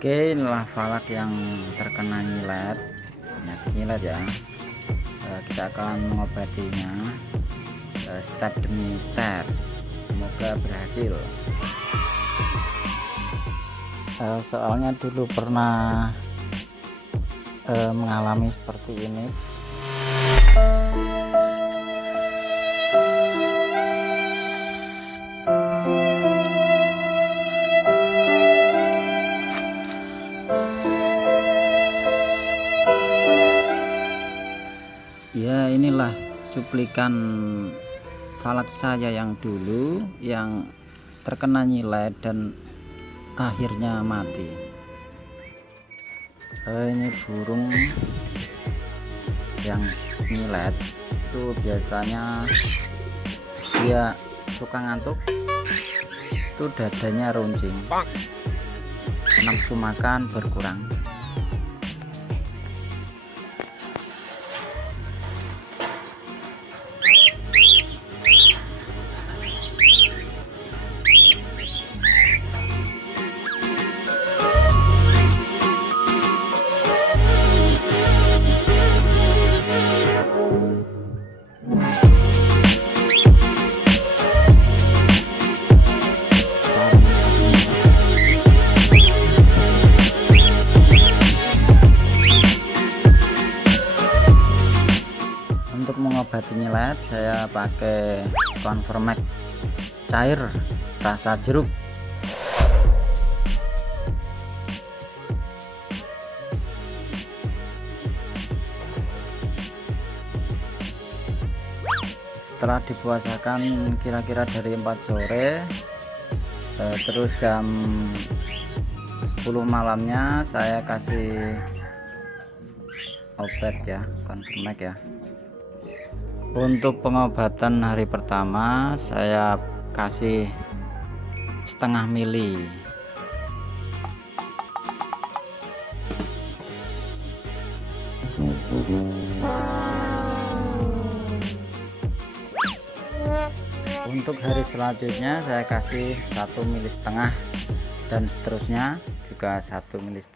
Oke, inilah falak yang terkena nyilet, penyakit nyilet ya. Kita akan mengobatinya step demi step. Semoga berhasil. Soalnya dulu pernah mengalami seperti ini. Ya, inilah cuplikan falak saya yang dulu yang terkena nyilet dan akhirnya mati. Ini burung yang nyilet itu biasanya dia suka ngantuk, itu dadanya runcing, nafsu makan berkurang. Untuk mengobati nyilet saya pakai konvermek cair rasa jeruk. Setelah dipuasakan kira-kira dari 4 sore, terus jam 10 malamnya saya kasih obat ya, konvermek ya. Untuk pengobatan hari pertama saya kasih setengah mili. Untuk hari selanjutnya saya kasih 1,5 mili dan seterusnya juga 1,5 mili.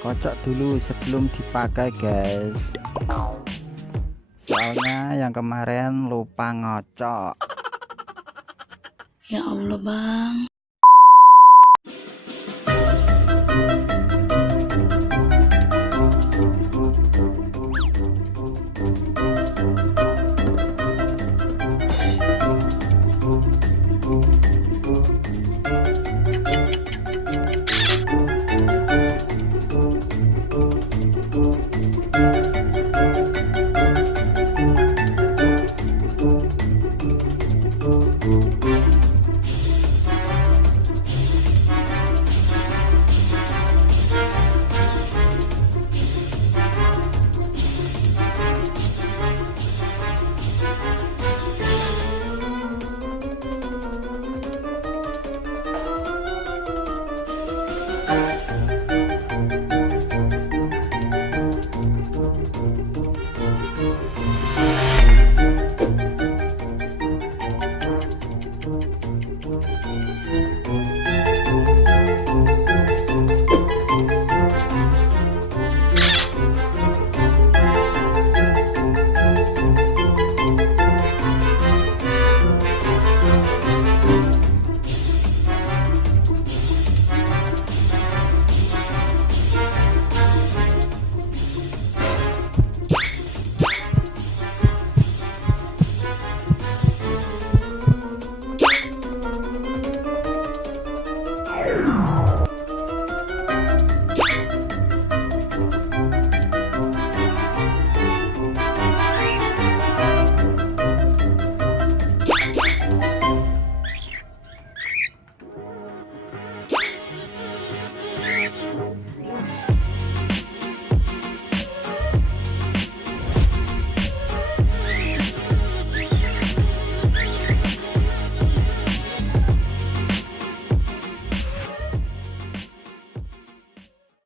Kocok dulu sebelum dipakai guys, soalnya yang kemarin lupa ngocok. Ya Allah bang.